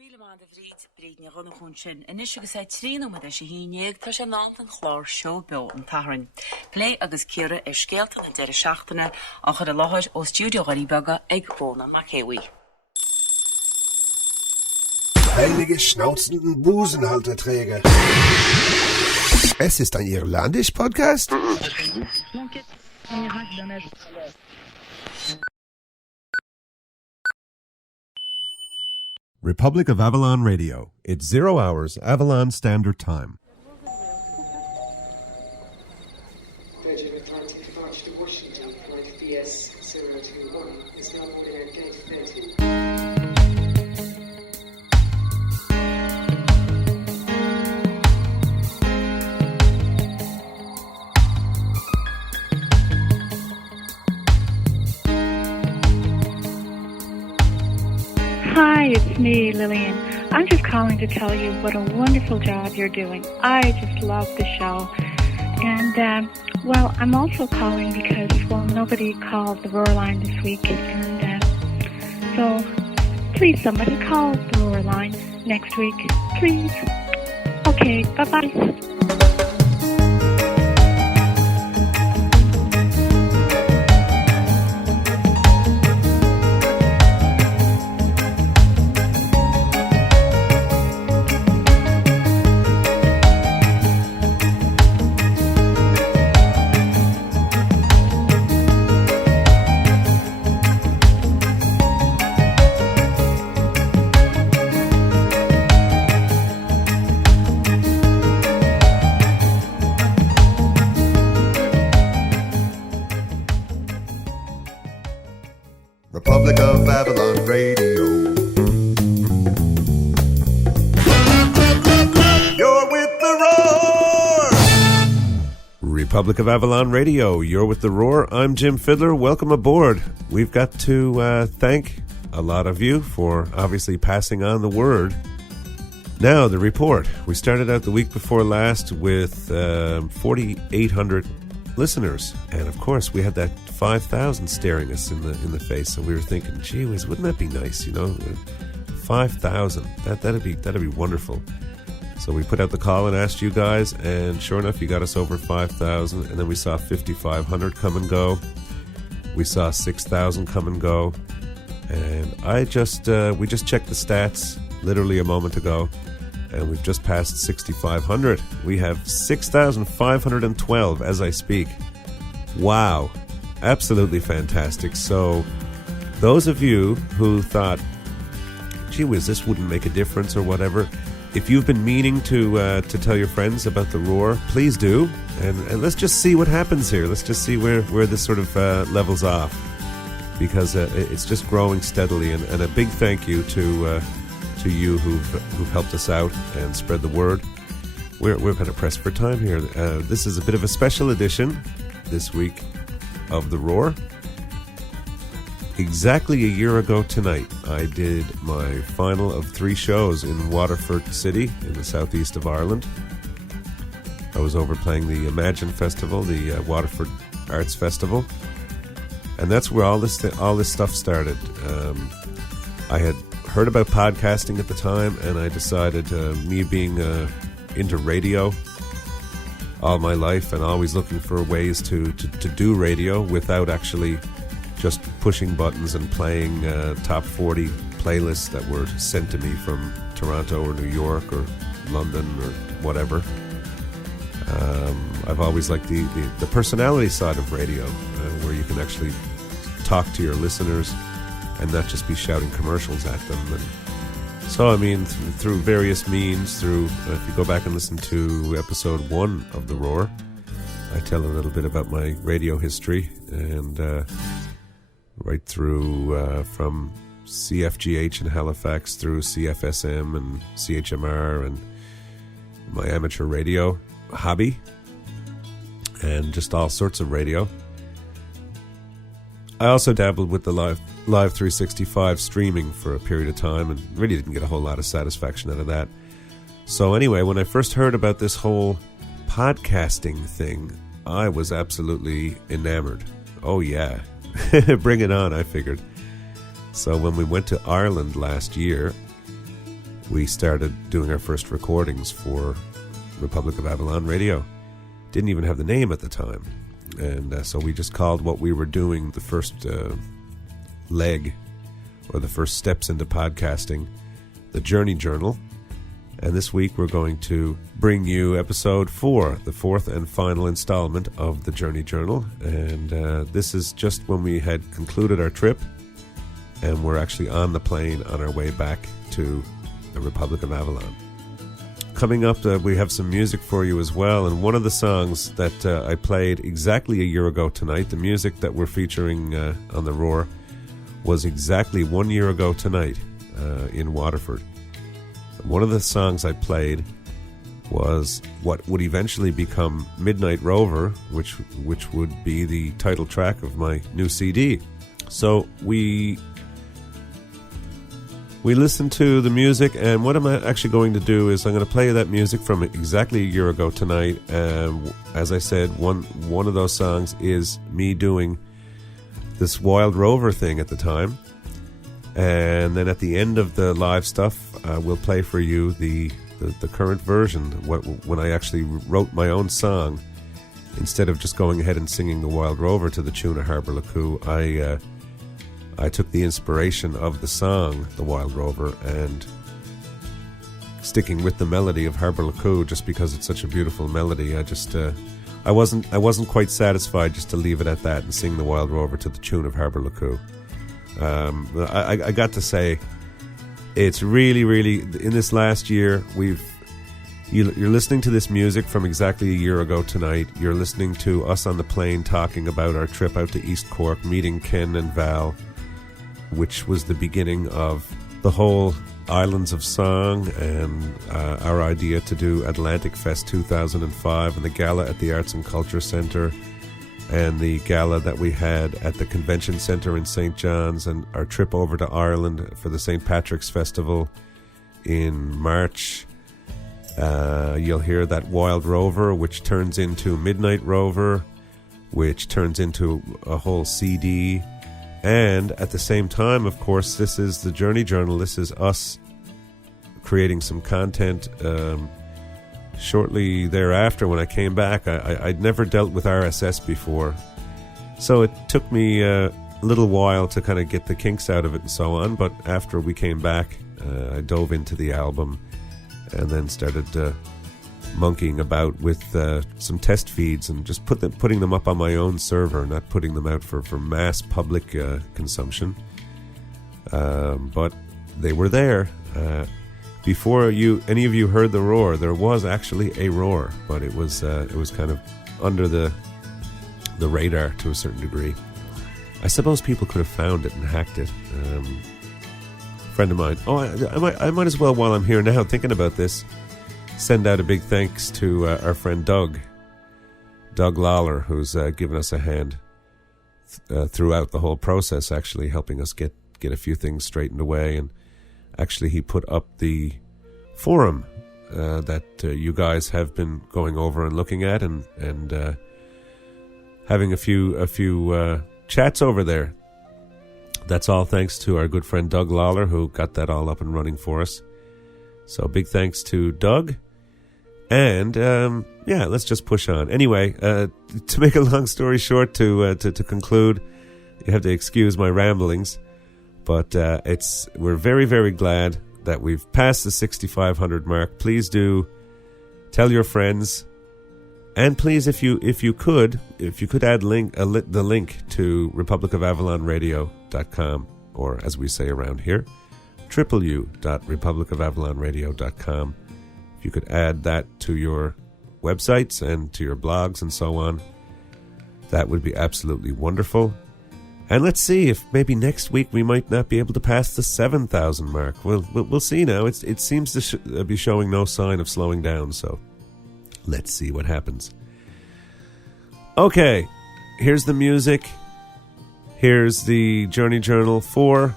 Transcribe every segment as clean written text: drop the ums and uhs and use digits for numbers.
Bíleán de bhríd Brittany gona chun sin, inis agus é trínomad a sé hínéag tá sé ná an chlár seo be an tathrainn. Lé agus céire ar scéalta na deire seachtaine a chur a láthir ó stúdio Garíbeaga ag bóna Macéwi. Heilige schnauzenden Busenhalterträger. Es ist ein Irlandisch-Podcast? Republic of Avalon Radio. It's 0 hours, Avalon Standard Time. Virgin Atlantic departure to Washington, flight VS021, is now boarding at gate 30. Hi, it's me, Lillian. I'm just calling to tell you what a wonderful job you're doing. I just love the show. And, well, I'm also calling because, well, nobody called the Roar line this week. And so, please, somebody call the Roar line next week. Please. Okay, bye-bye. Republic of Avalon Radio. You're with the Roar! Republic of Avalon Radio, you're with the Roar. I'm Jim Fiddler. Welcome aboard. We've got to thank a lot of you for obviously passing on the word. Now, the report. We started out the week before last with 4,800 listeners, and of course we had that 5,000 staring us in the face. So we were thinking, gee whiz, wouldn't that be nice? 5,000. That'd be wonderful. So we put out the call and asked you guys, and sure enough, you got us over 5,000. And then we saw 5,500 come and go. We saw 6,000 come and go. And we just checked the stats literally a moment ago, and we've just passed 6,500. We have 6,512 as I speak. Wow. Absolutely fantastic. So those of you who thought, gee whiz, this wouldn't make a difference or whatever, if you've been meaning to tell your friends about the Roar, please do. And let's just see what happens here. Let's just see where this sort of levels off. Because it's just growing steadily. And a big thank you to you who've helped us out and spread the word. We're kind of pressed for time here. This is a bit of a special edition this week of the Roar. Exactly a year ago tonight, I did my final of 3 shows in Waterford City in the southeast of Ireland. I was over playing the Imagine Festival, the Waterford Arts Festival, and that's where all this stuff started. I had heard about podcasting at the time, and I decided, me being into radio all my life and always looking for ways to do radio without actually just pushing buttons and playing top 40 playlists that were sent to me from Toronto or New York or London or whatever. I've always liked the personality side of radio, where you can actually talk to your listeners and not just be shouting commercials at them. And so, I mean, through various means, if you go back and listen to episode 1 of The Roar, I tell a little bit about my radio history, and right through from CFGH in Halifax through CFSM and CHMR and my amateur radio hobby, and just all sorts of radio. I also dabbled with the Live 365 streaming for a period of time and really didn't get a whole lot of satisfaction out of that. So anyway, when I first heard about this whole podcasting thing, I was absolutely enamored. Oh yeah, bring it on, I figured. So when we went to Ireland last year, we started doing our first recordings for Republic of Avalon Radio. Didn't even have the name at the time. And so we just called what we were doing the first leg, or the first steps into podcasting, the Journey Journal. And this week we're going to bring you episode 4, the fourth and final installment of the Journey Journal. And this is just when we had concluded our trip, and we're actually on the plane on our way back to the Republic of Avalon. Coming up, we have some music for you as well, and one of the songs that I played exactly a year ago tonight, the music that we're featuring on the Roar, was exactly 1 year ago tonight in Waterford. One of the songs I played was what would eventually become Midnight Rover, which would be the title track of my new CD. So we listened to the music, and what I'm actually going to do is I'm going to play that music from exactly a year ago tonight. As I said, one of those songs is me doing this Wild Rover thing at the time. And then at the end of the live stuff, we'll play for you the current version, when I actually wrote my own song. Instead of just going ahead and singing the Wild Rover to the tune of Harbour Lacou, I took the inspiration of the song, the Wild Rover, and sticking with the melody of Harbour Lacou just because it's such a beautiful melody. I wasn't quite satisfied just to leave it at that and sing the Wild Rover to the tune of Harbour Lacou. I got to say, it's really, really, in this last year, you're listening to this music from exactly a year ago tonight. You're listening to us on the plane talking about our trip out to East Cork, meeting Ken and Val, which was the beginning of the whole Islands of Song, and our idea to do Atlantic Fest 2005 and the gala at the Arts and Culture Centre, and the gala that we had at the Convention Centre in St. John's, and our trip over to Ireland for the St. Patrick's Festival in March. You'll hear that Wild Rover, which turns into Midnight Rover, which turns into a whole CD. And at the same time, of course, this is the Journey Journal. This is us creating some content. Shortly thereafter, when I came back, I'd never dealt with RSS before. So it took me a little while to kind of get the kinks out of it and so on. But after we came back, I dove into the album and then started monkeying about with some test feeds and just putting them up on my own server, not putting them out for mass public consumption. But they were there. Before any of you heard the Roar, there was actually a Roar, but it was kind of under the radar to a certain degree. I suppose people could have found it and hacked it. A friend of mine. I might as well, while I'm here now thinking about this, send out a big thanks to our friend Doug Lawler, who's given us a hand throughout the whole process, actually helping us get a few things straightened away. And actually he put up the forum that you guys have been going over and looking at, and having a few chats over there. That's all thanks to our good friend Doug Lawler, who got that all up and running for us. So big thanks to Doug. And let's just push on. Anyway, to make a long story short, to conclude, you have to excuse my ramblings, but we're very, very glad that we've passed the 6,500 mark. Please do tell your friends, and please, if you could add the link to republicofavalonradio.com, or as we say around here, www.republicofavalonradio.com. If you could add that to your websites and to your blogs and so on, that would be absolutely wonderful. And let's see if maybe next week we might not be able to pass the 7,000 mark. We'll see now. It seems to be showing no sign of slowing down, so let's see what happens. Okay, here's the music. Here's the Journey Journal 4,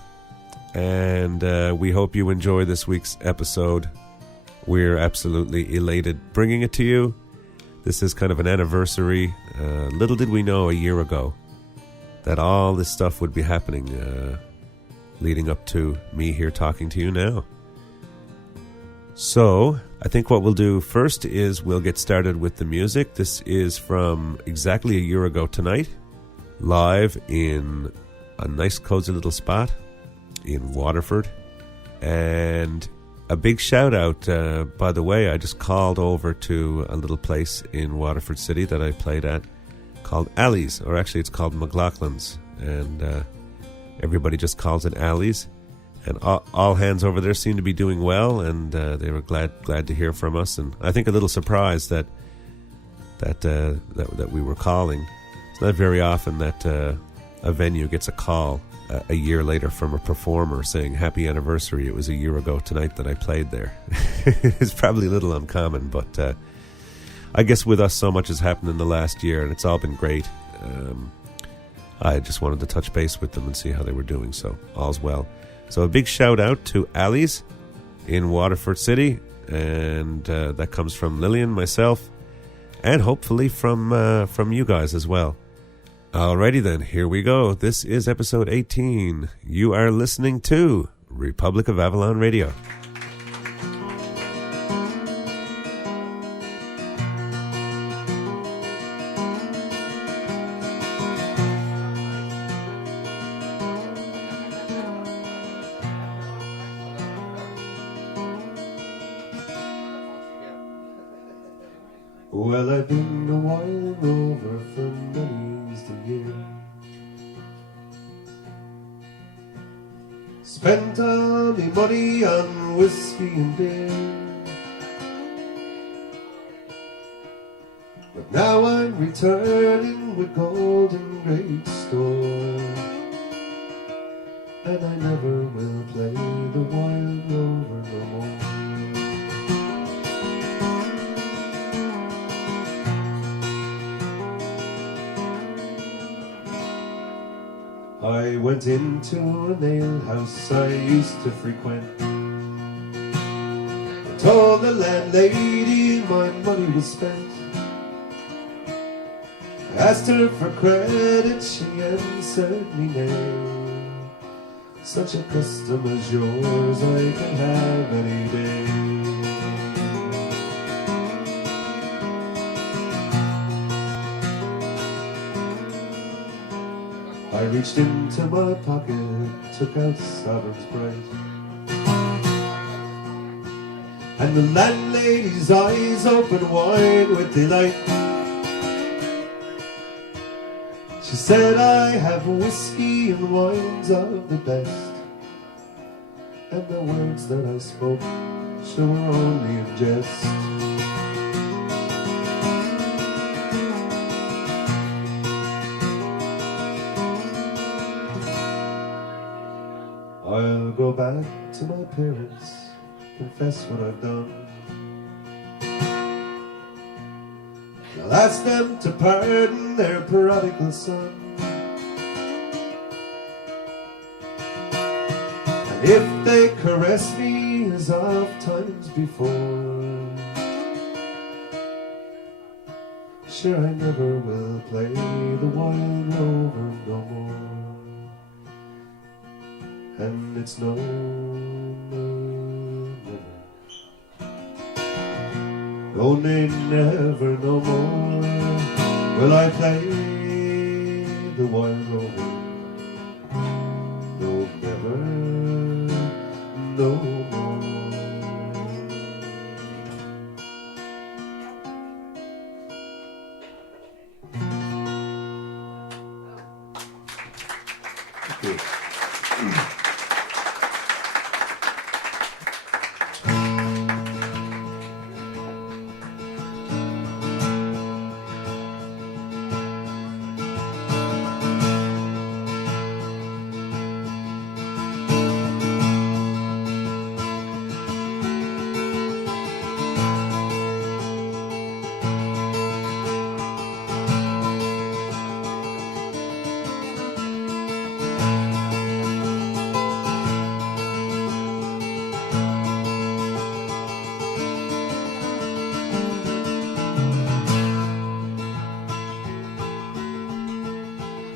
and we hope you enjoy this week's episode. We're absolutely elated bringing it to you. This is kind of an anniversary. Little did we know a year ago that all this stuff would be happening, leading up to me here talking to you now. So, I think what we'll do first is we'll get started with the music. This is from exactly a year ago tonight, live in a nice cozy little spot in Waterford. And a big shout out, by the way, I just called over to a little place in Waterford City that I played at called Allie's, or actually it's called McLaughlin's, and everybody just calls it Allie's. And all hands over there seem to be doing well, and they were glad to hear from us. And I think a little surprised that we were calling. It's not very often that a venue gets a call a year later from a performer saying happy anniversary. It was a year ago tonight that I played there. It's probably a little uncommon, but I guess with us so much has happened in the last year, and it's all been great. I just wanted to touch base with them and see how they were doing, so all's well. So a big shout out to Allie's in Waterford City, and that comes from Lillian, myself, and hopefully from you guys as well. Alrighty then, here we go. This is episode 18. You are listening to Republic of Avalon Radio. Well, I've been a wild rover for many's the year. Spent all my money on whiskey and beer, but now I'm returning with gold and great store, and I never will play the wild rover no more. I went into an alehouse I used to frequent. I told the landlady my money was spent. I asked her for credit, she answered me nay. Such a custom as yours I can have any day. I reached into my pocket, took out sovereigns bright, and the landlady's eyes opened wide with delight. She said, I have whiskey and wines of the best, and the words that I spoke sure were only in jest. I'll go back to my parents, confess what I've done. I'll ask them to pardon their prodigal son. And if they caress me as oft times before, sure I never will play the wild rover no more. And it's no, never, no, never, no more will I play the wild rover. No, never, no more. Okay.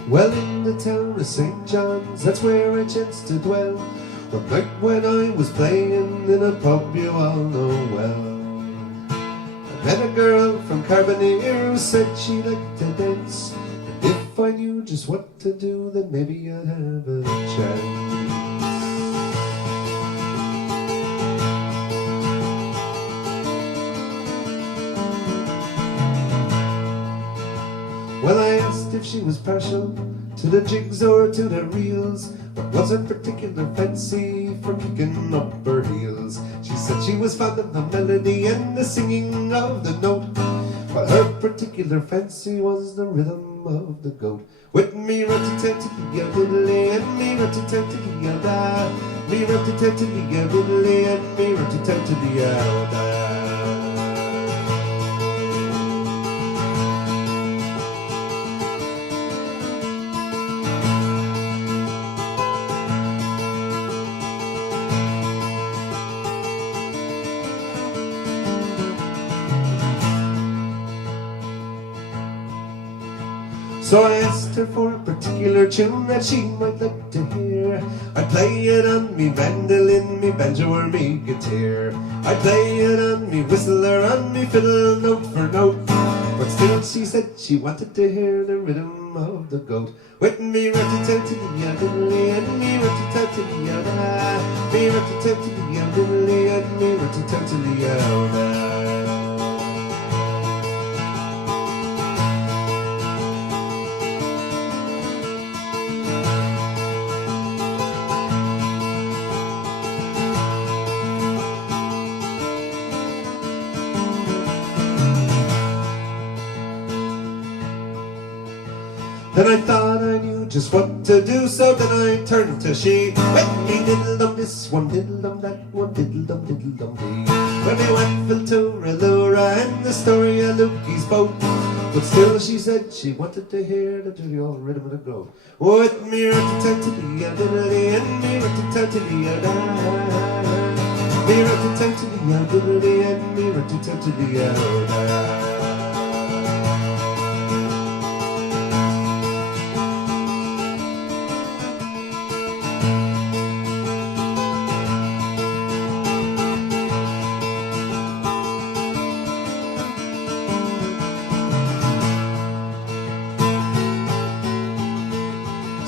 Well, in the town of St. John's, that's where I chanced to dwell, One night when I was playing in a pub you all know well, I met a girl from Carbonear who said she liked to dance, and if I knew just what to do then maybe I'd have a chance. Well, I asked if she was partial to the jigs or to the reels, but was her particular fancy for kicking up her heels. She said she was fond of the melody and the singing of the note, but her particular fancy was the rhythm of the goat. With me rat-a-tat-a-tea-a-diddly and me rat-a-tat-a-tea-a-da, me rat-a-tat-a-tea-a-diddly and me rat-a-tat-a-tea-a-da. So I asked her for a particular tune that she might like to hear. I'd play it on me mandolin, me banjo or me guitar. I'd play it on me whistle or on me fiddle note for note, but still she said she wanted to hear the rhythm of the goat. With me rat-a-tat-a-tea-a-diddly and me rat-a-tat-a-tea-a-da, me rat-a-tat-a-tea-a-diddly and me rat-a-tat-a-tea-a-da. Then I thought I knew just what to do, so then I turned to she. With me diddle-dum this one, diddle-dum that one, diddle-dum, diddle-dum dee. When we went for Touralura and the story of Lukey's boat, but still she said she wanted to hear the dirty old rhythm of the goat. With me rat-a-tat-a-tea-a-diddly and me rat-a-tat-a-tea-a-da, me rat-a-tat-a-tea-a-diddly and me rat-a-tat-a-tea-a-da.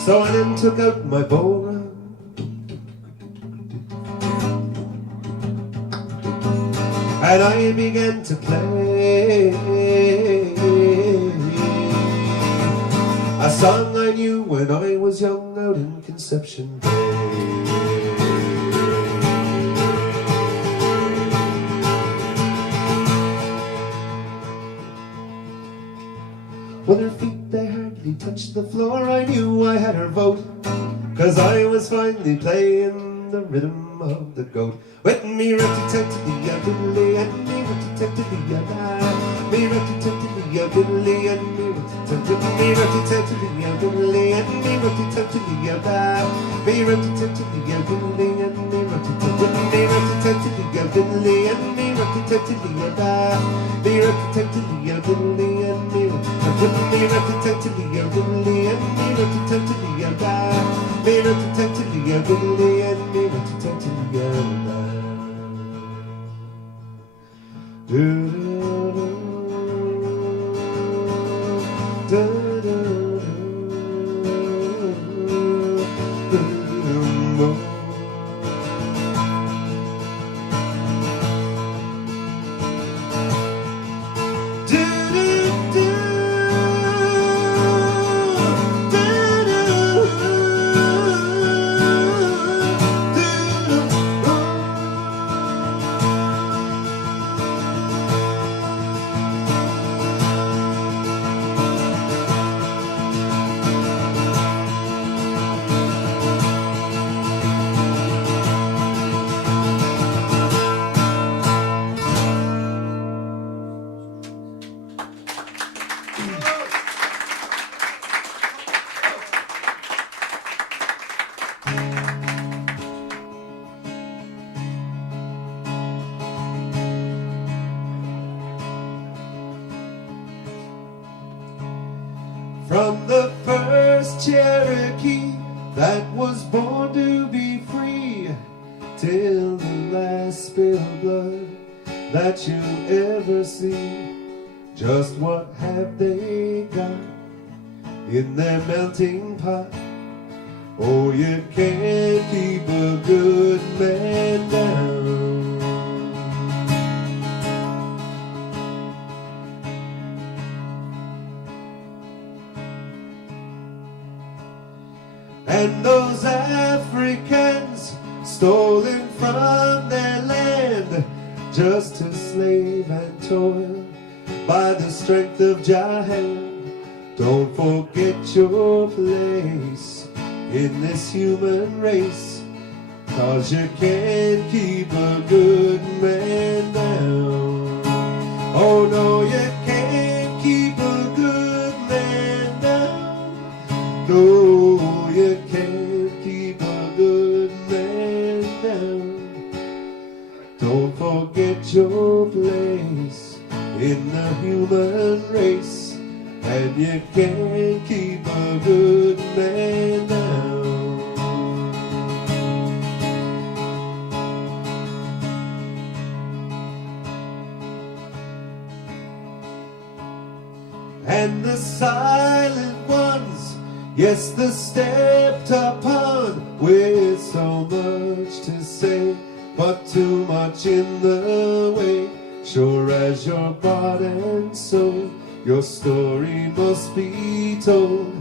So I then took out my bodhran and I began to play a song I knew when I was young out in Conception Bay. Well, her feet, they hardly touched the floor, I knew I had her vote, 'cause I was finally playing the rhythm of the goat. With me rat-a-tat-a-tea-a-diddly and me rat-a-tat-a-tea-a-da, me rat-a-tat-a-tea-a-diddly and me rat-a-tat-a-tea-a-diddly and me rat-a-tat-a-tea-a-da, me rat-a-tat-a-tea-a-diddly and me rat-a-tat-a-tea-a-diddly and me rat-a-tat-a-tea-a-da, me rat-a-tat-a-tea-a-diddly and me rat-a-tat-a-tea-a-diddly and me rat-a-tat-a-tea-a-da, me rat-a-tat-a-tea-a-diddly and me rat-a-tat-a-tea-a-da. Do-do-do, do-do-do. From the first Cherokee that was born to be free, blood that you ever see. Just what have they got in their melting pot? Oh, you can't keep a good man down. And those Africans stolen from their land just to slave and toil by the strength of Jah hand. Don't forget your place in this human race, 'cause you can't keep a good man down. Oh no, you can't keep a good man down. No, you can't keep a good man down. Don't forget your place in the human race, and you can't keep a good man down. And the silent ones, yes, the stepped upon, with so much to say, but too much in the way. Sure as you're bought and sold, your story must be told,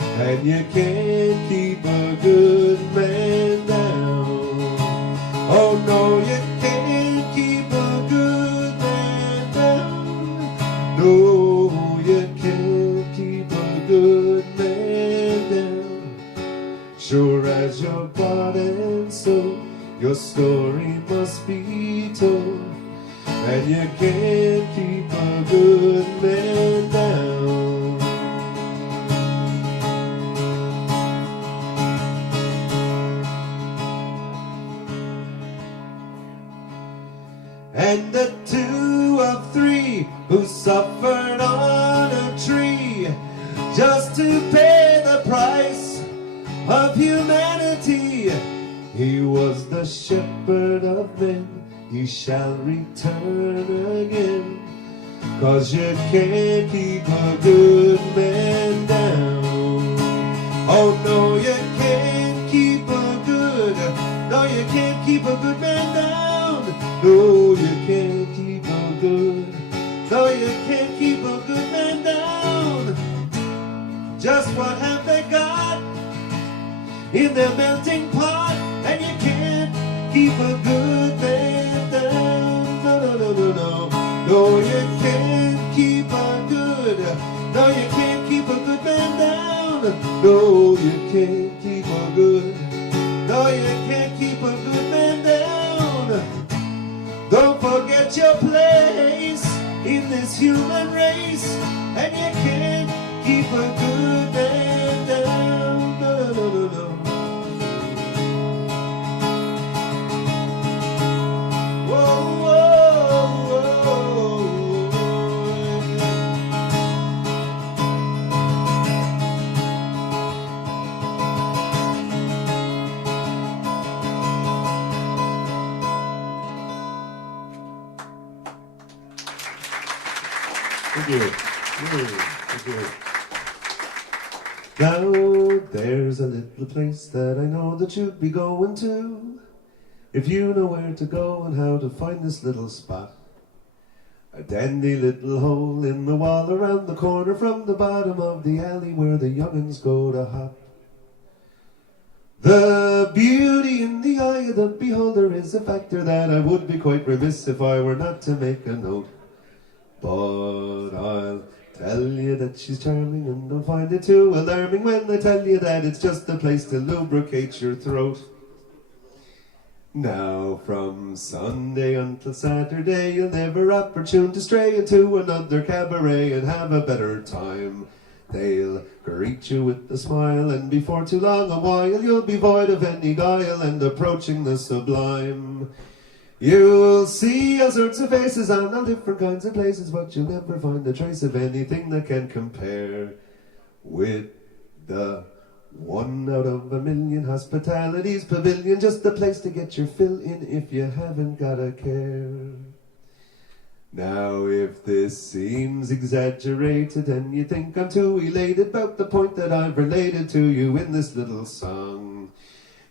and you can't keep a good man down. Oh no, you can't keep a good man down. No, you can't keep a good man down. Sure as you're bought and sold, your story must be told, and you can't keep a good man down. And the two of three who suffered on a tree just to pay the price of humanity. He was the shepherd of men, he shall return again, 'cause you can't keep a good man down. Oh no, you can't keep a good, no, you can't keep a good man down. No, you can't keep a good, no, you can't keep a good man down. Just what have they got in their melting pot? And you can't keep a good man down. No, no, no, no, no. No, you can't keep a good, no, you can't keep a good man down. No, you can't keep a good, no, you can't keep a good man down. Don't forget your place in this human race, and you can't keep a good man down. No, no, no, no, no. Whoa, whoa, whoa. Thank you. Thank you. Now there's a little place that I know that you'd be going to, if you know where to go and how to find this little spot. A dandy little hole in the wall around the corner from the bottom of the alley where the young'uns go to hop. The beauty in the eye of the beholder is a factor that I would be quite remiss if I were not to make a note. But I'll tell you that she's charming, and don't find it too alarming when I tell you that it's just a place to lubricate your throat. Now from Sunday until Saturday you'll never opportune to stray into another cabaret and have a better time. They'll greet you with a smile, and before too long a while you'll be void of any guile and approaching the sublime. You'll see all sorts of faces on all different kinds of places, but you'll never find a trace of anything that can compare with the 1 out of a million, hospitality's pavilion, just the place to get your fill in if you haven't got a care. Now if this seems exaggerated and you think I'm too elated about the point that I've related to you in this little song,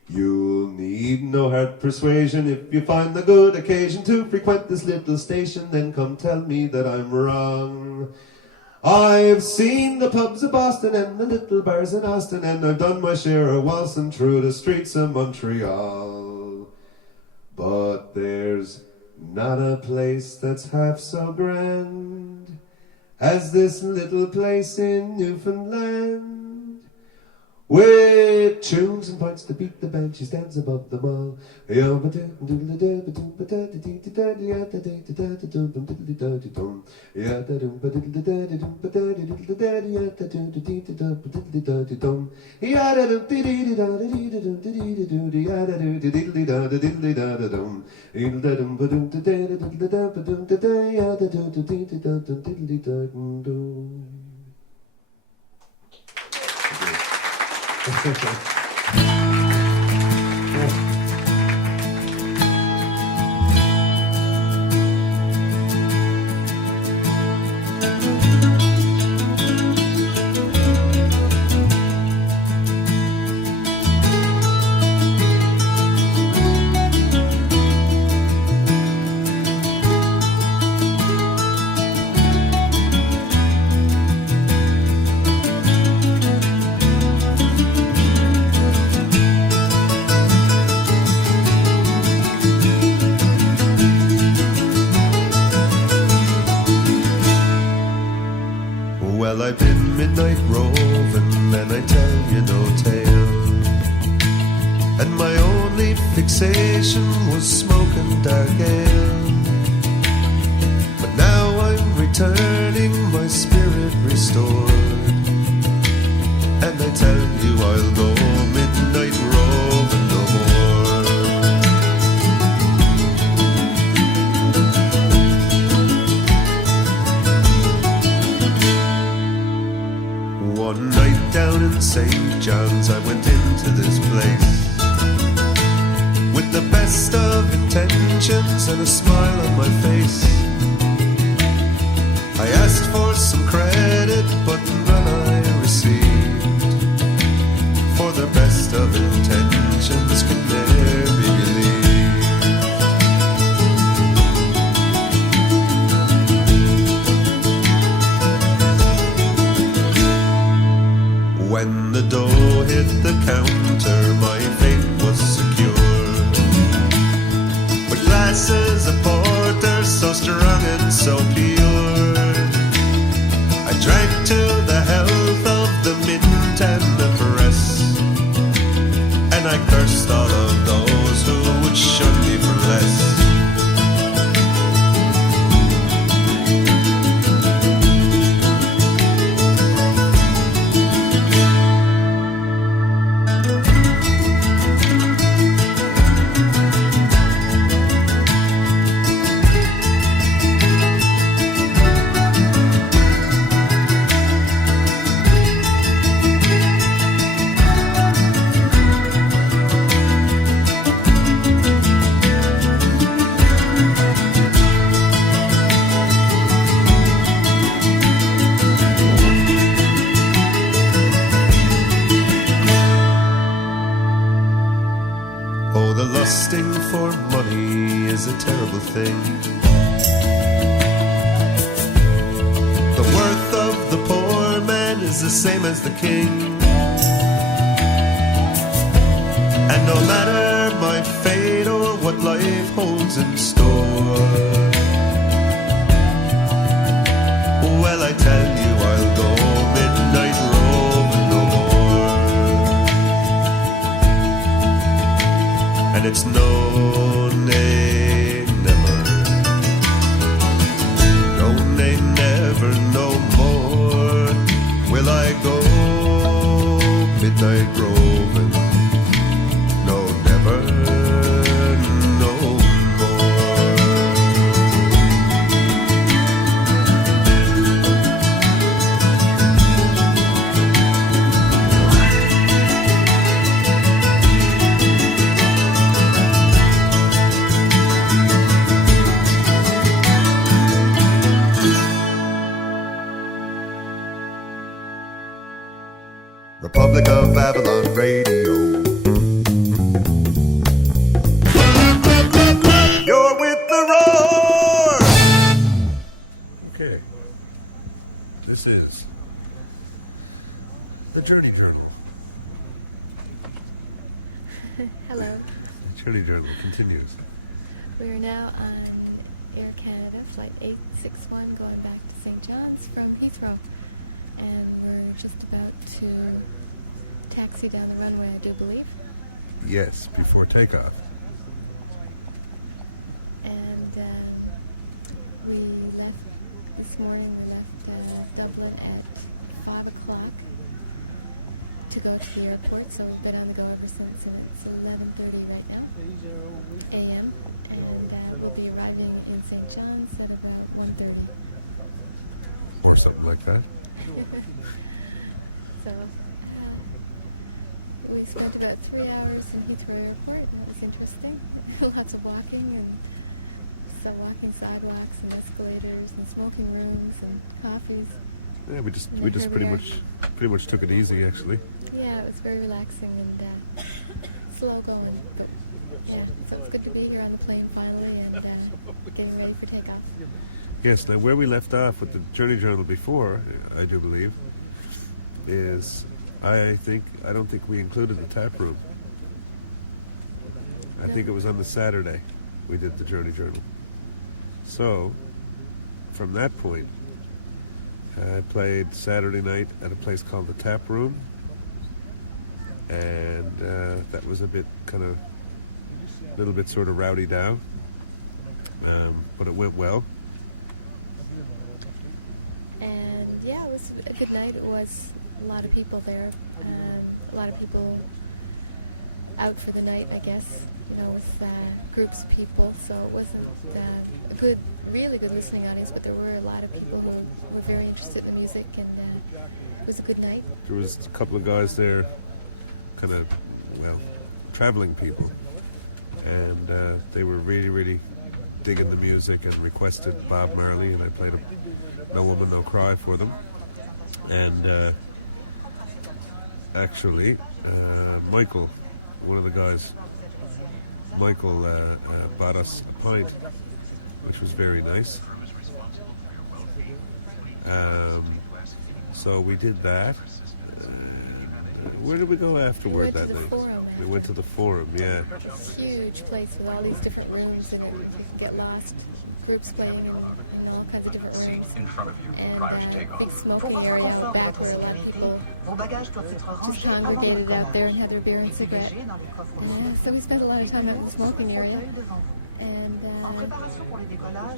you'll need no hard persuasion. If you find the good occasion to frequent this little station, then come tell me that I'm wrong. I've seen the pubs of Boston and the little bars in Austin, and I've done my share of waltzing through the streets of Montreal. But there's not a place that's half so grand as this little place in Newfoundland, with tunes and points to beat the band. She stands above them all. Well, I did midnight roving, and I tell you no tale. And my only fixation was smoking dark ale. But now I'm returning, my spirit restored. And I tell you I'll go midnight roving no more. One night down in St. John's I went into this place with the best of intentions and a smile on my face. I asked for some credit, but none I received, for the best of intentions could never be believed. When the dough hit the counter, my fate was secure. With glasses of porter so strong and so pure, I drank till the Republic of Avalon Radio. You're with the Roar! Okay. This is the Journey Journal. Hello. The Journey Journal continues. We're now on Air Canada, Flight 861, going back to St. John's from Heathrow. And we're just about to taxi down the runway, I do believe. Yes, before takeoff. And we left this morning, Dublin at 5 o'clock to go to the airport. So we've been on the go ever since, and it's 11:30 right now, a.m. And we'll be arriving in St. John's at about 1:30. Or something like that. So we spent about 3 hours in Heathrow Airport. That was interesting. Lots of walking and walking sidewalks and escalators and smoking rooms and coffees. Yeah, we just pretty much took it easy, actually. Yeah, it was very relaxing and slow going, but yeah, so it's good to be here on the plane finally and getting ready for takeoff. Yes, now where we left off with the Journey Journal before, I do believe, is I don't think we included the tap room. I think it was on the Saturday we did the Journey Journal. So, from that point, I played Saturday night at a place called the Tap Room, and that was a little bit sort of rowdy down, but it went well. And yeah, it was a good night. It was a lot of people there, a lot of people out for the night, I guess, with groups of people. So it wasn't a really good listening audience, but there were a lot of people who were very interested in the music, and it was a good night. There was a couple of guys there, traveling people, and they were really, really digging the music and requested Bob Marley, and I played No Woman, No Cry for them. And actually, Michael, one of the guys, bought us a pint, which was very nice. So we did that. And where did we go afterward that night? We went to the Forum, yeah. This huge place with all these different rooms in it, and you can get lost. Groups playing in all kinds of different rooms, and big smoking area out back where a lot of people just congregated out there and had their beer and cigarette. So we spent a lot of time out in the smoking area, and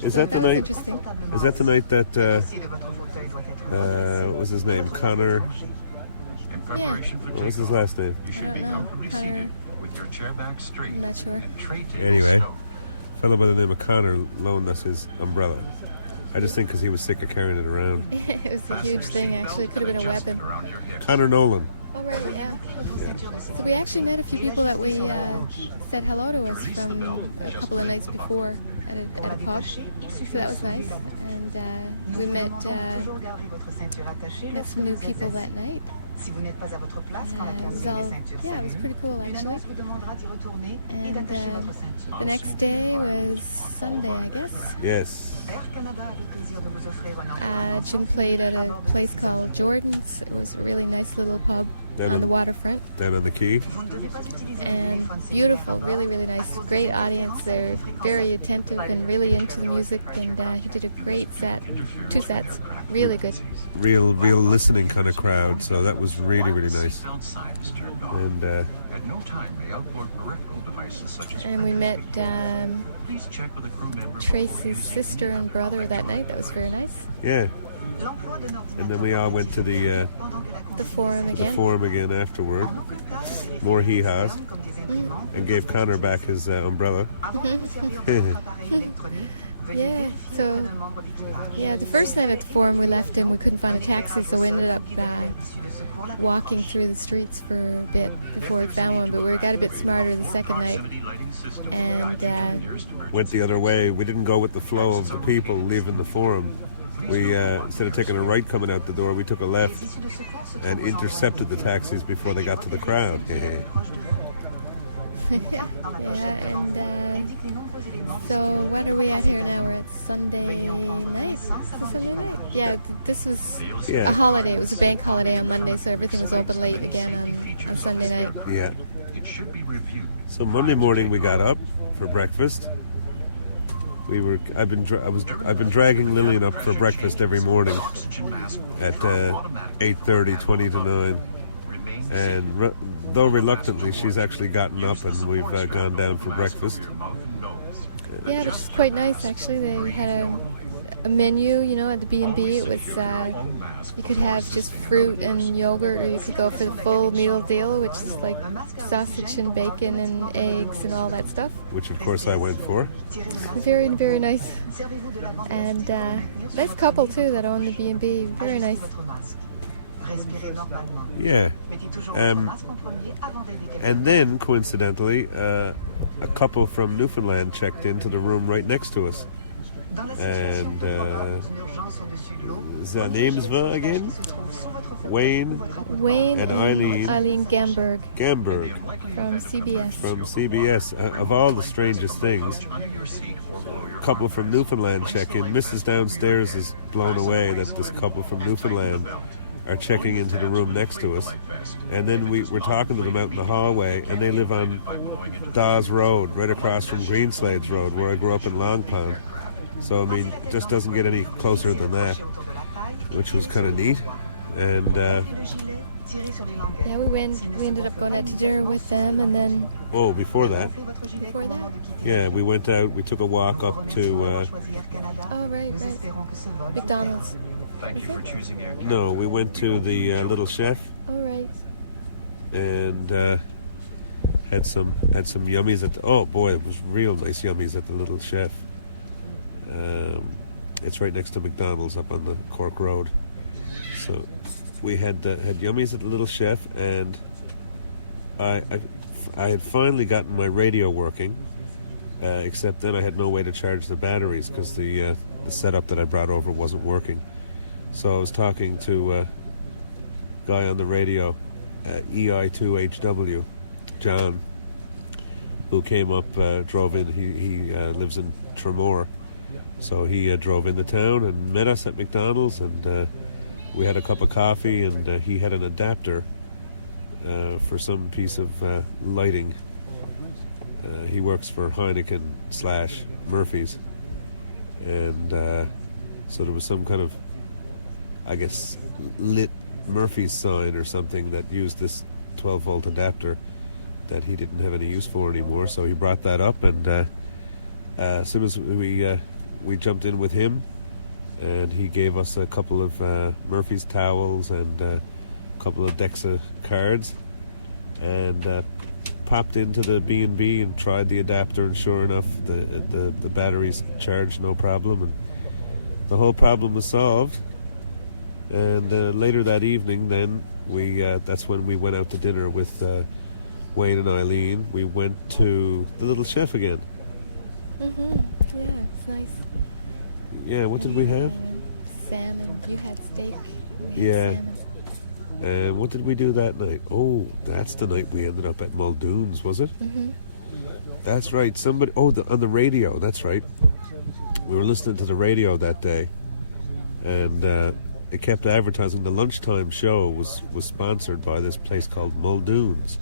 is that the night? Interesting. Is that the night that what was his name? Connor. Yeah. What was his last name? I don't know. Connor. I'm not sure. Anyway, a fellow by the name of Connor loaned us his umbrella. I just think because he was sick of carrying it around. It was a huge thing, actually. It could have been a weapon. Connor Nolan. Oh, right, yeah. So we actually met a few people that we said hello to us from a couple of nights before at a pub. So that was nice. And we met some new people that night. It was pretty cool, actually. And the next day was Sunday, I guess. Yes. Jim played at a place called Jordan's. It was a really nice little pub on the waterfront. Down on the quay. And beautiful, really, really nice. Great audience. They're very attentive and really into the music. And he did a great set. 2 sets. Really good. Real listening kind of crowd. So that was really, really nice. And we met Tracy's sister and brother that night. That was very nice. Yeah. And then we all went to the forum again afterward. More hee-haws. And gave Connor back his umbrella. Yeah, so the first night at the Forum we left and we couldn't find a taxi, so we ended up walking through the streets for a bit before we found one, but we got a bit smarter the second night and went the other way. We didn't go with the flow of the people leaving the Forum. We instead of taking a right coming out the door, we took a left and intercepted the taxis before they got to the crowd. Yeah, and so what are we at here now? We're at Sunday night. Is it Sunday night? Yeah, this was a holiday. It was a bank holiday on Monday, so everything was open late again on Sunday night. Yeah. So Monday morning we got up for breakfast. I've been dragging Lillian up for breakfast every morning at 8:30, 20 to 9. And though reluctantly, she's actually gotten up and we've gone down for breakfast. Yeah, it was quite nice actually. They had a menu, at the B&B. It was you could have just fruit and yogurt, or you could go for the full meal deal, which is like sausage and bacon and eggs and all that stuff. Which of course I went for. Very, very nice. And nice couple too that own the B&B. Very nice. Yeah. And then, coincidentally, a couple from Newfoundland checked into the room right next to us. And their names were again? Wayne and Eileen Gamberg. From CBS. Of all the strangest things, a couple from Newfoundland check in. Mrs. Downstairs is blown away that this couple from Newfoundland are checking into the room next to us. And then we're talking to them out in the hallway, and they live on Dawes Road, right across from Greenslades Road, where I grew up in Long Pond. So, I mean, it just doesn't get any closer than that, which was kind of neat. And we ended up going out to dinner with them, and then... Before that? Yeah, we went out, we took a walk up to... right. McDonald's. Thank you for choosing Air. No, we went to the Little Chef. All right. And had some yummies at the... Oh, boy, it was real nice yummies at the Little Chef. It's right next to McDonald's up on the Cork Road. So we had yummies at the Little Chef, and I had finally gotten my radio working, except then I had no way to charge the batteries because the setup that I brought over wasn't working. So I was talking to a guy on the radio, EI2HW, John, who came up, drove in. He lives in Tremor. So he drove into town and met us at McDonald's, and we had a cup of coffee, and he had an adapter for some piece of lighting. He works for Heineken/Murphy's, and so there was some kind of, I guess, lit Murphy's sign or something that used this 12-volt adapter that he didn't have any use for anymore. So he brought that up, and as soon as we jumped in with him, and he gave us a couple of Murphy's towels and a couple of decks of cards, and popped into the B&B and tried the adapter, and sure enough, the batteries charged no problem, and the whole problem was solved. And later that evening, then that's when we went out to dinner with Wayne and Eileen. We went to the Little Chef again. Yeah, it's nice. Yeah, what did we have? Salmon. You had steak. Yeah. And what did we do that night? Oh, that's the night we ended up at Muldoon's, was it? Mm-hmm. That's right. Somebody... on the radio. That's right. We were listening to the radio that day, and it kept advertising. The lunchtime show was sponsored by this place called Muldoon's,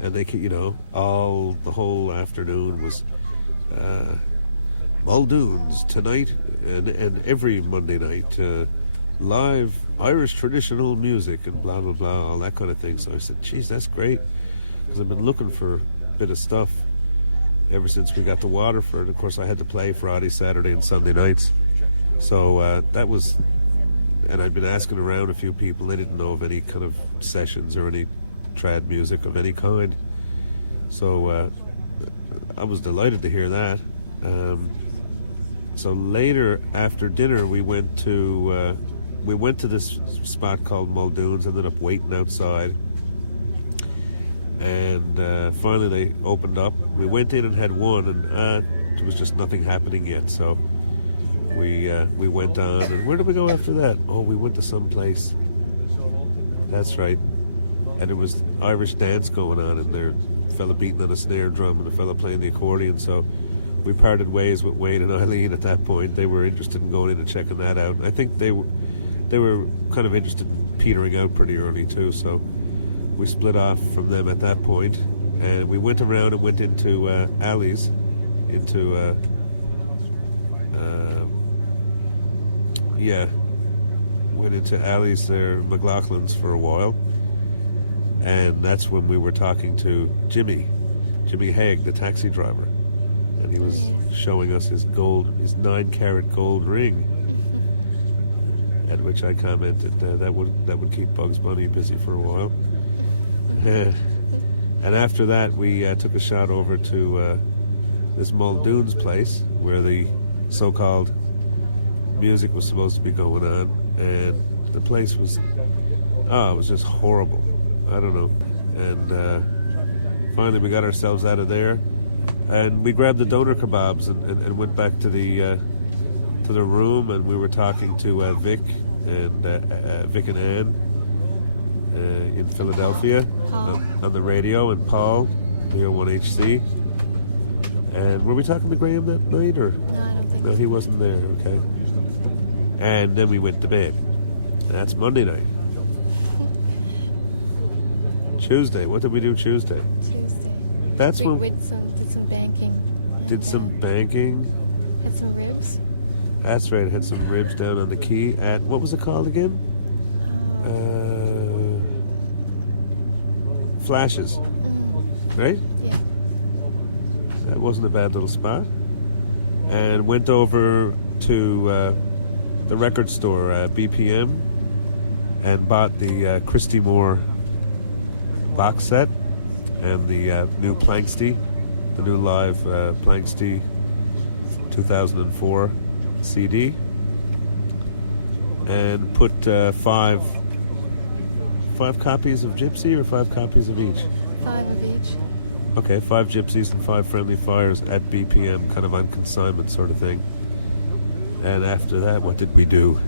and they, the whole afternoon was Muldoon's tonight and every Monday night, live Irish traditional music and blah blah blah, all that kind of thing. So I said, geez, that's great, because I've been looking for a bit of stuff ever since we got to Waterford. Of course, I had to play Friday, Saturday and Sunday nights, so that was... And I'd been asking around a few people. They didn't know of any kind of sessions or any trad music of any kind. So I was delighted to hear that. So later, after dinner, we went to this spot called Muldoon's. Ended up waiting outside, and finally they opened up. We went in and had one, and there was just nothing happening yet. So we went on, and where did we go after that? Oh, we went to some place. That's right. And there was Irish dance going on, and there a fella beating on a snare drum and a fella playing the accordion. So we parted ways with Wayne and Eileen at that point. They were interested in going in and checking that out. I think they were kind of interested in petering out pretty early too. So we split off from them at that point, and we went around and went into Allie's, went into Allie's there, McLaughlin's, for a while. And that's when we were talking to Jimmy Haag, the taxi driver, and he was showing us his 9-carat gold ring. At which I commented that would keep Bugs Bunny busy for a while. And after that, we took a shot over to this Muldoon's place, where the so-called music was supposed to be going on, and the place was it was just horrible. I don't know. And finally we got ourselves out of there, and we grabbed the doner kebabs and went back to the room, and we were talking to Vic and Anne in Philadelphia on the radio, and Paul VO1HC. And were we talking to Graham that night, or No, I don't think no? He wasn't there. Okay. And then we went to bed. And that's Monday night. Tuesday. What did we do Tuesday? Tuesday. That's when We did some banking. did some banking. Had some ribs. That's right. I had some ribs down on the quay at, what was it called again? Flashes. Right? Yeah. That wasn't a bad little spot. And went over to the record store, BPM, and bought the Christy Moore box set and the new Planxty, the new live Planxty 2004 CD, and put five copies of Gypsy, or 5 copies of each? 5 of each. Okay, 5 Gypsies and 5 Friendly Fires at BPM, kind of on consignment sort of thing. And after that, what did we do?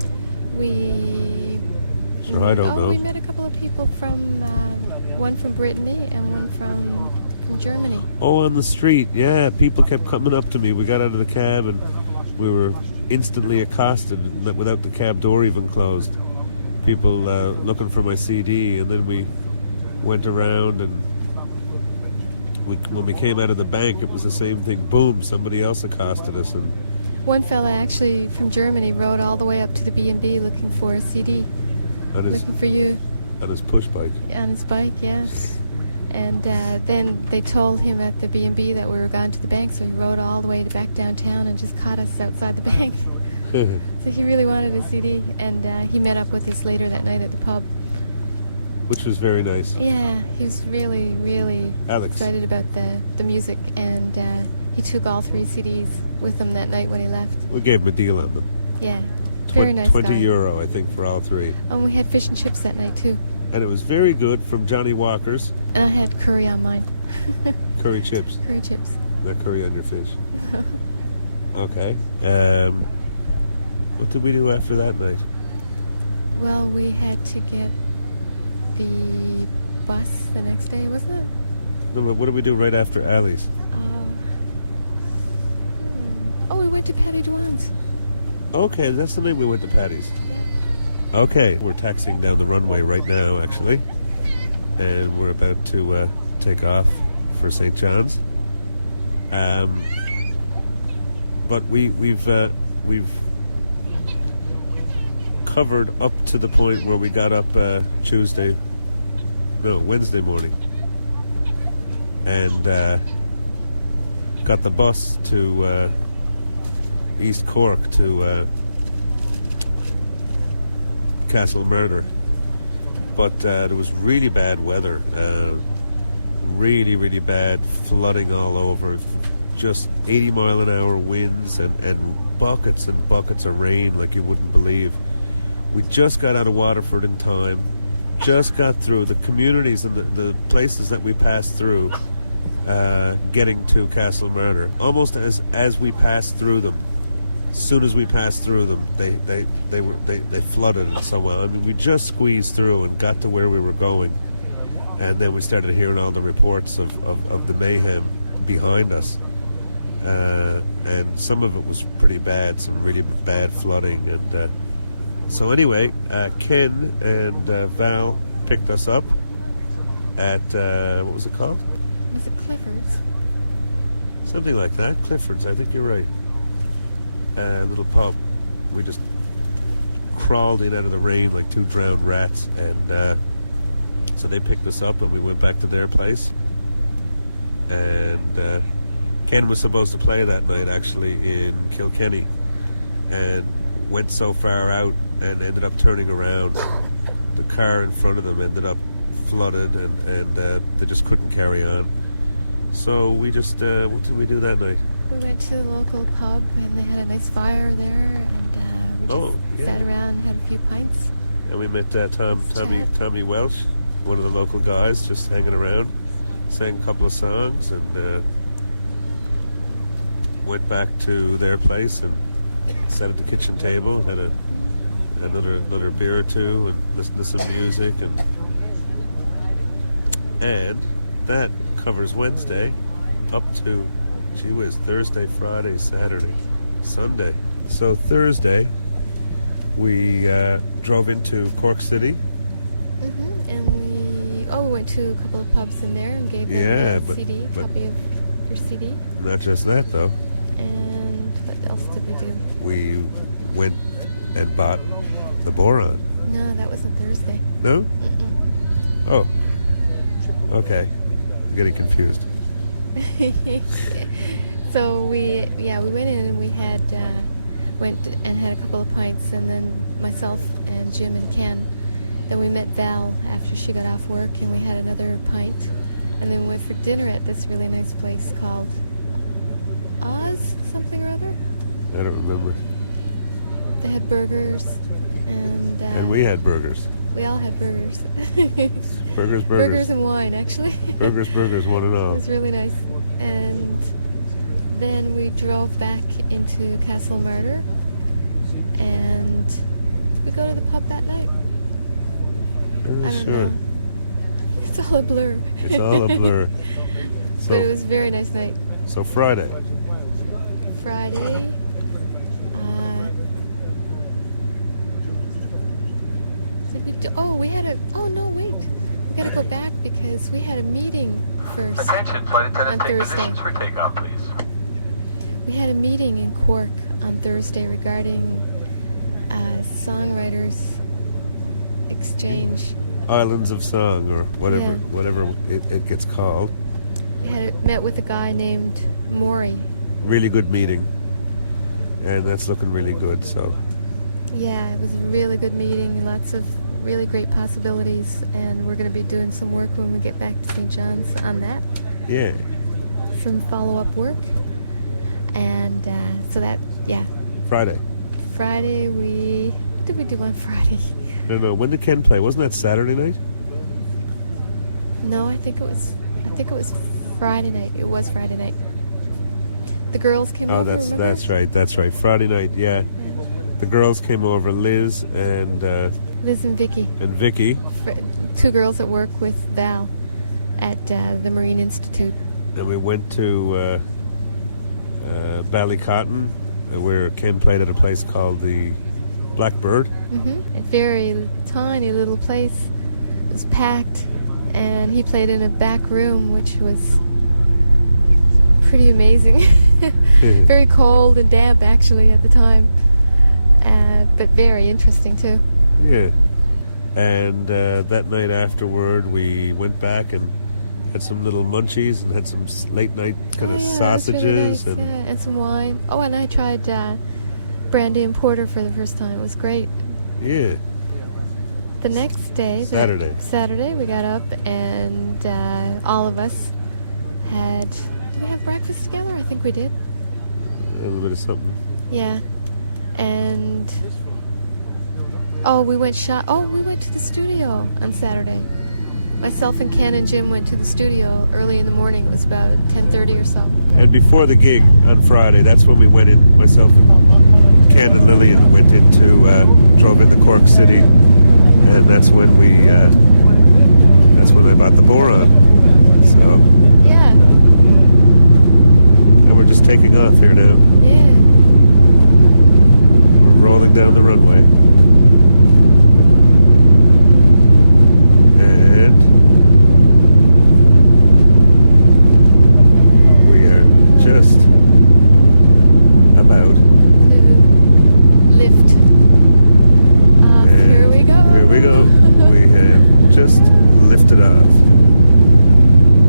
I don't know. We met a couple of people from, one from Brittany and one from Germany. Oh, on the street, yeah. People kept coming up to me. We got out of the cab and we were instantly accosted without the cab door even closed. People looking for my CD, and then we went around, and when we came out of the bank, it was the same thing. Boom, somebody else accosted us. And one fella actually from Germany rode all the way up to the B&B looking for a CD. Looking for you. On his push bike. On his bike, yeah. And then they told him at the B&B that we were gone to the bank, so he rode all the way back downtown and just caught us outside the bank. So he really wanted a CD, and he met up with us later that night at the pub. Which was very nice. Yeah, he was really, really excited about the music, and he took all 3 CDs with him that night when he left. We gave him a deal on them. Yeah, very nice €20, guy. I think, for all 3. And we had fish and chips that night, too. And it was very good from Johnny Walker's. And I had curry on mine. Curry chips. Curry chips. Not curry on your fish. Okay. What did we do after that night? Well, we had to get the bus the next day, wasn't it? No, but what did we do right after Allie's? We went to Paddy Dwan's. Okay, that's the night we went to Paddy's. Yeah. Okay, we're taxiing down the runway right now, actually, and we're about to take off for St. John's. But we've covered up to the point where we got up Wednesday morning, and got the bus to East Cork to Castle Murder. But there was really bad weather, really, really bad flooding all over, just 80-mile-an-hour winds and buckets and buckets of rain like you wouldn't believe. We just got out of Waterford in time, just got through the communities and the places that we passed through, getting to Castle Murder. Almost as we passed through them, as soon as we passed through them, they flooded and so on. I mean, we just squeezed through and got to where we were going, and then we started hearing all the reports of the mayhem behind us, and some of it was pretty bad, some really bad flooding, and so anyway, Ken and Val picked us up at what was it called? Was it Clifford's? Something like that. Clifford's, I think you're right. Little pub. We just crawled in out of the rain like two drowned rats, and so they picked us up and we went back to their place, and Ken was supposed to play that night actually in Kilkenny, and went so far out and ended up turning around. The car in front of them ended up flooded, and they just couldn't carry on. So we just, what did we do that night? We went to the local pub, and they had a nice fire there, and we just sat around and had a few pints. And we met Tommy Welsh, one of the local guys, just hanging around, sang a couple of songs, and went back to their place and sat at the kitchen table, had another beer or two, and listened to some music, and that covers Wednesday up to, gee whiz, Thursday, Friday, Saturday, Sunday. So Thursday, we drove into Cork City. And we went to a couple of pubs in there and gave them a CD, copy of your CD. Not just that, though. And what else did we do? We went and bought the bodhran. No, that wasn't Thursday. No? Oh. Okay. I'm getting confused. So we went in and we went and had a couple of pints, and then myself and Jim and Ken, then we met Val after she got off work, and we had another pint, and then we went for dinner at this really nice place called Oz something or other. I don't remember. They had burgers, and we had burgers. We all had burgers. Burgers. Burgers and wine, actually. burgers, one and all. It was really nice. And then we drove back into Castle Martyr. And did we go to the pub that night? I'm not sure. Know. It's all a blur. It's all a blur. So, but it was a very nice night. So Friday. We gotta go back because we had a meeting first. Attention, flight attendants, on take Thursday. positions for takeoff, please. We had a meeting in Cork on Thursday regarding songwriters exchange. Islands of Song, or whatever it gets called. We met with a guy named Morey. Really good meeting, and that's looking really good. So. Yeah, it was a really good meeting. Lots of really great possibilities, and we're going to be doing some work when we get back to St. John's on that. Yeah. Some follow-up work. And so that, Friday, what did we do on Friday? I don't know. When did Ken play? Wasn't that Saturday night? No, I think it was Friday night. It was Friday night. The girls came over, remember? That's right. Friday night, yeah. The girls came over, Liz and Vicki. And Vicki. Two girls that work with Val at the Marine Institute. And we went to Balley Cotton, where Ken played at a place called the Blackbird. A very tiny little place. It was packed, and he played in a back room, which was pretty amazing. Very cold and damp, actually, at the time. But very interesting, too. Yeah. And that night afterward, we went back and had some little munchies and had some late night kind of sausages. Really nice. And some wine. Oh, and I tried brandy and porter for the first time. It was great. Yeah. The next day, Saturday, we got up and all of us did we have breakfast together? I think we did. A little bit of something. Yeah. And we went to the studio on Saturday. Myself and Ken and Jim went to the studio early in the morning. It was about 10:30 or so. And before the gig on Friday, that's when we went in, myself and Ken and Lillian went into, drove into Cork City, and that's when I bought the bodhran. So, Yeah. and we're just taking off here now. Yeah. We're rolling down the runway. And we are just about Lift. Here we go. Here we go. We have just lifted off.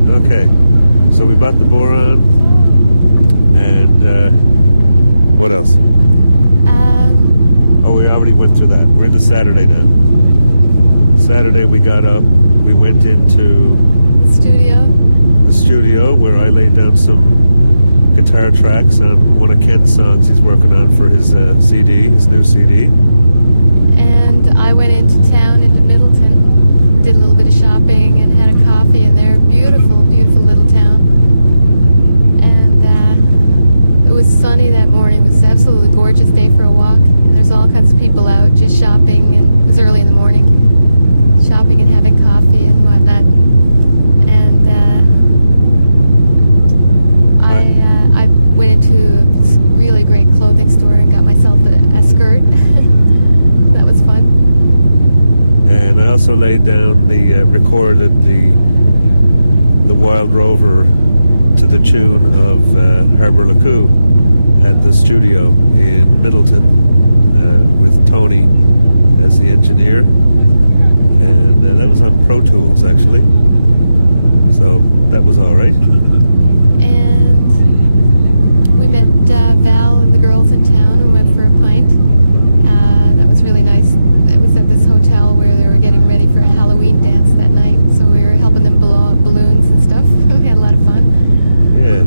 Okay, so we bought the bodhran, and what else? Oh, we already went through that. We're into Saturday now. Saturday we got up, we went into the studio where I laid down some guitar tracks on one of Ken's songs he's working on for his CD, his new CD. And I went into town, into Middleton, did a little bit of shopping and had a coffee in their beautiful, beautiful little town. And it was sunny that morning. It was an absolutely gorgeous day for a walk. And there's all kinds of people out just shopping, and it was early in the morning, shopping and having coffee and whatnot. And I went into a really great clothing store and got myself a skirt. That was fun. And I also laid down recorded the Wild Rover to the tune of Harbour Lacou at the studio in Middleton with Tony as the engineer. And that was on Pro Tools, actually. So that was all right. And we met Val and the girls in town and went for a pint. That was really nice. It was at this hotel where they were getting ready for a Halloween dance that night. So we were helping them blow up balloons and stuff. We had a lot of fun. Yeah.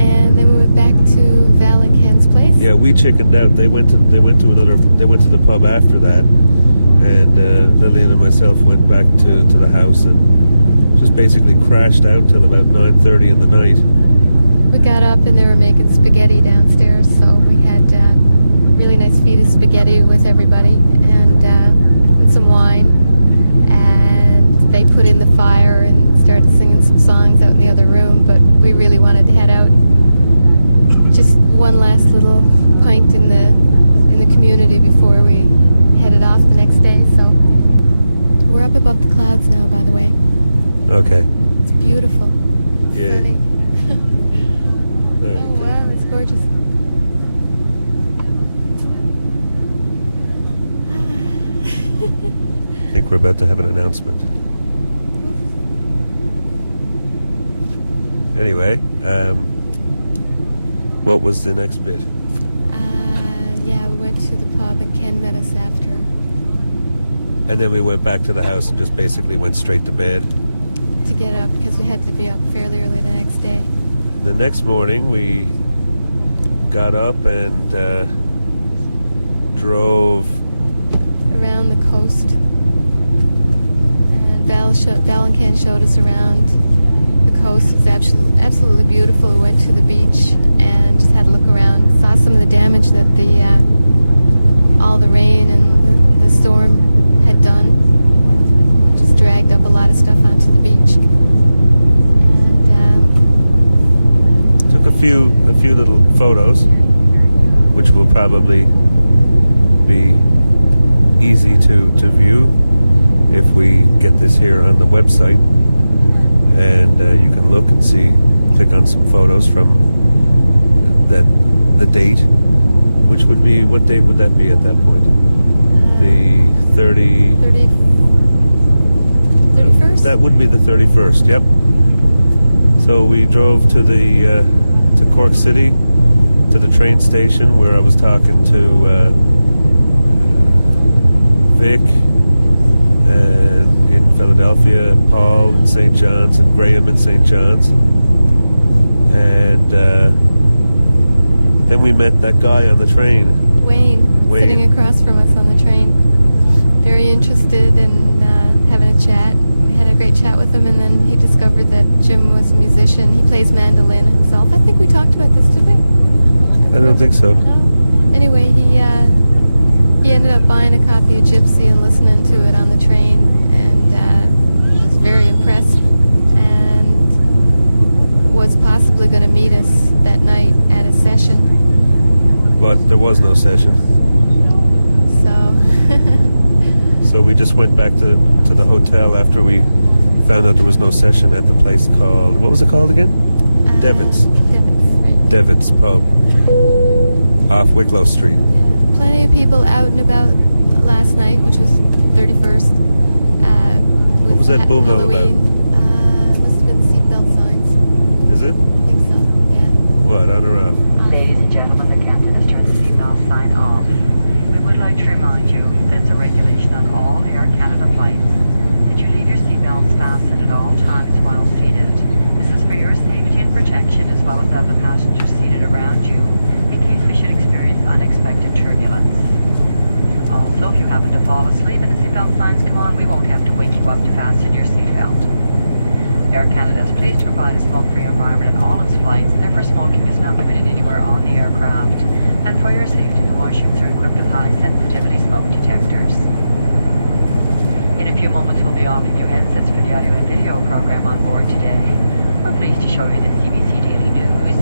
And then we went back to Val and Ken's place. Yeah, we chickened out. They went to the pub after that. And Lillian and myself went back to the house and just basically crashed out till about 9:30 in the night. We got up and they were making spaghetti downstairs, so we had really nice feed of spaghetti with everybody and some wine. And they put in the fire and started singing some songs out in the other room, but we really wanted to head out. Just one last little pint in the community before we headed off the next day. So we're up above the clouds now, by the way. Okay. It's beautiful. Yeah. Sunny. Very Oh, good. wow, it's gorgeous. I think we're about to have an announcement. Anyway, what was the next bit? Yeah, we went to the pub and Ken met us after. And then we went back to the house and just basically went straight to bed. To get up, because we had to be up fairly early the next day. The next morning we got up and drove Around the coast. And Val and Ken showed us around the coast. It was absolutely beautiful. We went to the beach and just had a look around. Saw some of the damage that all the rain and the storm had done. Just dragged up a lot of stuff onto the beach. And took a few little photos, which will probably be easy to view if we get this here on the website, and you can look and click on some photos from the date, which would be, what date would that be at that point? The 31st? That would be the 31st, yep. So we drove to Cork City, to the train station where I was talking to Vic, and in Philadelphia, Paul in St. John's, and Graham in St. John's. And then we met that guy on the train. Wayne, sitting across from us on the train. Very interested in having a chat. We had a great chat with him, and then he discovered that Jim was a musician. He plays mandolin himself. I think we talked about this, did we? I don't think so. anyway, he ended up buying a copy of Gypsy and listening to it on the train, and was very impressed, and was possibly going to meet us that night at a session. But there was no session. So we just went back to the hotel after we found out there was no session at the place called, what was it called again? Devitt's. Right. Devitt's Pub off Wicklow Street. Yeah. Plenty of people out and about last night, which was 31st. What was that boom all about? Must have been seatbelt signs. Is it? I think so, yeah. What, on or off? Ladies and gentlemen, the captain has turned the seatbelt sign off. We would like to remind you that it's a regulation on all Air Canada flights that you leave your seatbelts fastened at all times while seated. This is for your safety and protection, as well as that of the passengers seated around you, in case we should experience unexpected turbulence. Also, if you happen to fall asleep and the seatbelt signs come on, we won't have to wake you up to fasten your seatbelt. Air Canada is pleased to provide a smoke-free environment on all its flights, therefore smoking is not permitted anywhere on the aircraft. And for your safety, the washrooms are equipped with high-sensitivity smoke detectors. In a few moments, we'll be offering you headsets for the audio and video program on board today. We're pleased to show you the CBC Daily News.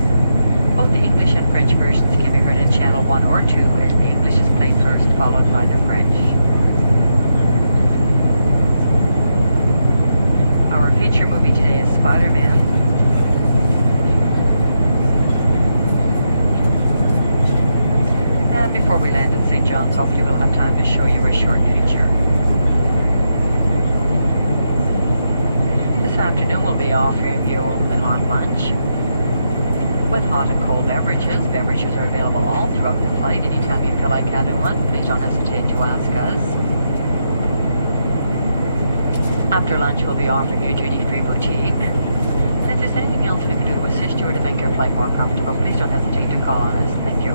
Both the English and French versions can be heard in Channel 1 or 2, as the English is played first, followed by the French. Our feature movie today is Spider-Man. And before we land in St. John's, hopefully we'll have time to show you a short feature. This afternoon we'll be offering you a hot lunch with hot and cold beverages. Beverages are available all throughout the flight. Anytime you feel like having one, please don't hesitate to ask us. After lunch, we'll be offering you duty-free boutique. And if there's anything else we can do to assist you or to make your flight more comfortable, please don't hesitate to call on us. Thank you.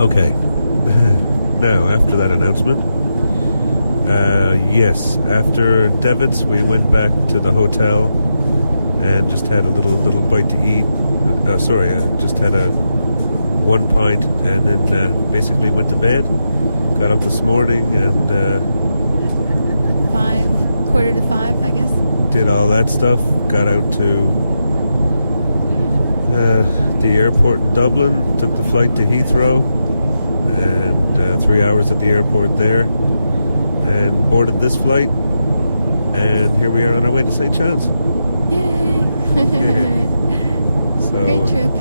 Okay. Now, after that announcement, yes, after Devitt's, we went back to the hotel and just had a little bite to eat. Just had a 1 pint and then basically went to bed. Got up this morning and 4:45, I guess. did all that stuff. Got out to the airport in Dublin. Took the flight to Heathrow and 3 hours at the airport there, and boarded this flight. And here we are on our way to St. John's. Yay! So, great trip.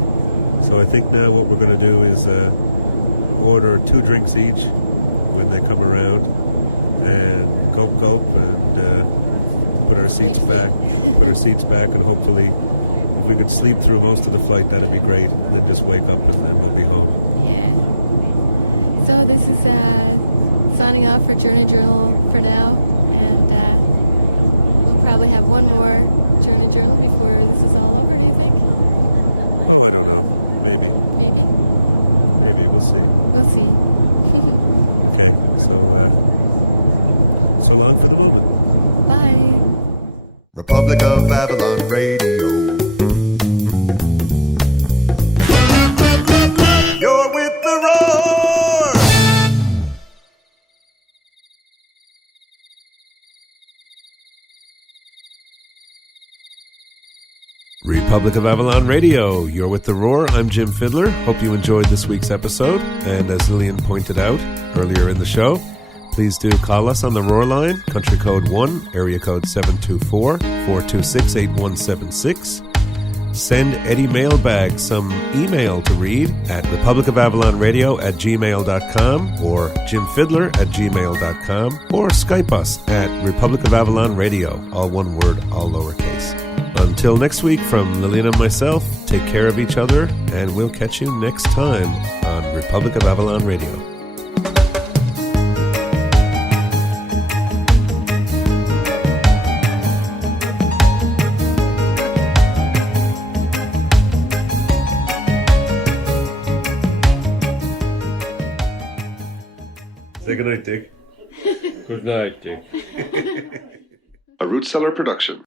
So I think now what we're going to do is order 2 drinks each when they come around, and gulp and put our seats back. Put our seats back, and hopefully, if we could sleep through most of the flight, that'd be great. And then just wake up and we'll be home. Yeah. So this is signing off for Journey Journal for now, and we'll probably have one more Journey Journal before this is all over. Do you think? Oh, I don't know. Maybe. Maybe. We'll see. We'll see. Okay. So long for the moment. Bye. Republic of Avalon Radio. You're with the roar. Republic of Avalon Radio, you're with The Roar. I'm Jim Fiddler. Hope you enjoyed this week's episode. And as Lillian pointed out earlier in the show, please do call us on the Roar line, country code 1, area code 724-426-8176. Send Eddie Mailbag some email to read at republicofavallonradio@gmail.com or jimfiddler@gmail.com, or Skype us at Republic of Avalon Radio, all one word, all lowercase. Until next week, from Lillian and myself, take care of each other, and we'll catch you next time on Republic of Avalon Radio. Say good night, Dick. Good night, Dick. a Root Cellar production.